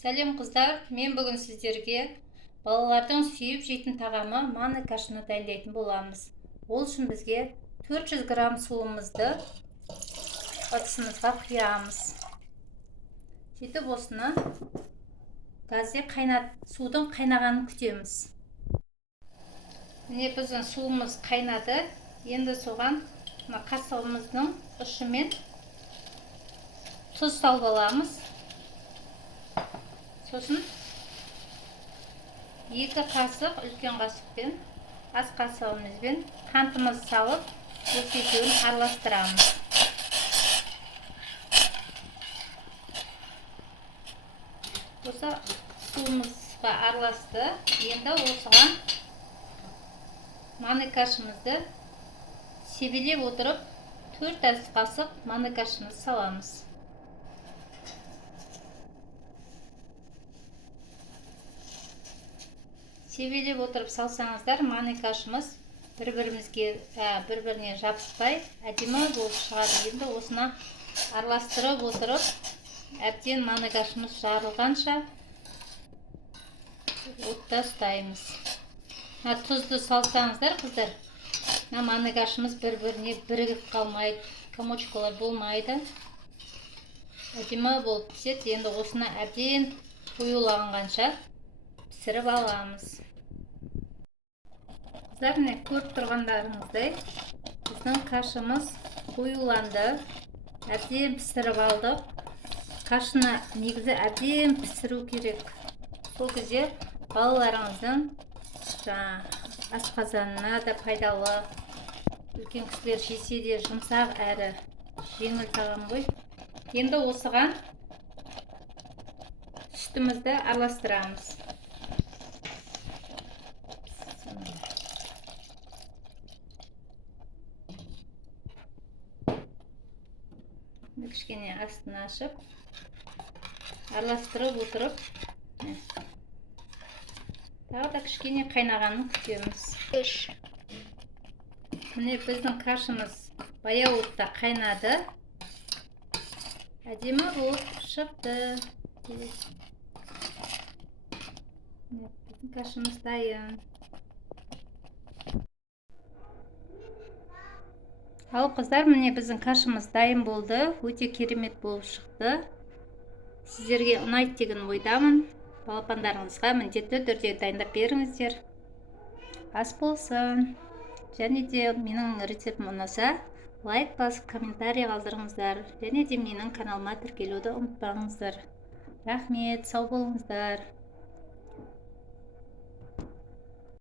Сәлем қыздар, мен бүгін сіздерге балалардың сүйіп жейтін тағамы манной кашаны дайындайтын боламыз. Ол үшін бізге 400 грамм суымызды ыдысымызға құямыз. Сөйтіп осыны газде судың қайнағанын күтеміз. Міне біздің суымыз қайнады. Енді соған қасығымыздың ұшымен тұз салып аламыз. Сосын 2 қасық үлкен қасықпен, ас қасығымызбен қантымызды салып, осы екеуін араластырамыз. Осы суымызға араласты. Енді осыған манной кашамызды себелеп отырып 4 ас қасық манной кашамызды саламыз. Себелеп отырып салсаңыздар, манной кашамыз бір-біріне жабыспай әдемі болып шығады. Енді осыны араластырып отырып, әбден манной кашамыз жарылғанша отта ұстаймыз. Тұзды салсаңыздар, қыздар, манной кашамыз бір-біріне бірігіп қалмайды, комочкалар болмайды. Әдемі болып піседі. Енді осыны әбден қоюланғанша пісіріп аламыз. Қыздар, міне көріп тұрғандарыңыздай, біздің кашамыз қоюланды, әбден пісіріп алдық. Кашаны негізі әбден пісіру керек. Сол кезде балаларыңыздың асқазанына да пайдалы. Үлкен кісілер жесе де жұмсақ әрі жеңіл тағам ғой. Енді осыған сүтімізді араластырамыз. Кішкене астын ашып, араластырып отырып, тағы да кішкене қайнағанын күтеміз. Міне біздің кашамыз баяу отта қайнады. Әдемі болып шықты. Біздің кашамыз дайын. Ал қыздар, міне біздің кашамыз дайын болды. Өте керемет болып шықты. Сіздерге ұнайды деген ойдамын. Балапандарыңызға міндетті түрде дайындап беріңіздер. Ас болсын. Және де менің рецептім ұнаса, лайк басып комментарий қалдырыңыздар. Және де менің каналыма тіркелуді ұмытпаңыздар. Рахмет, сау болыңыздар.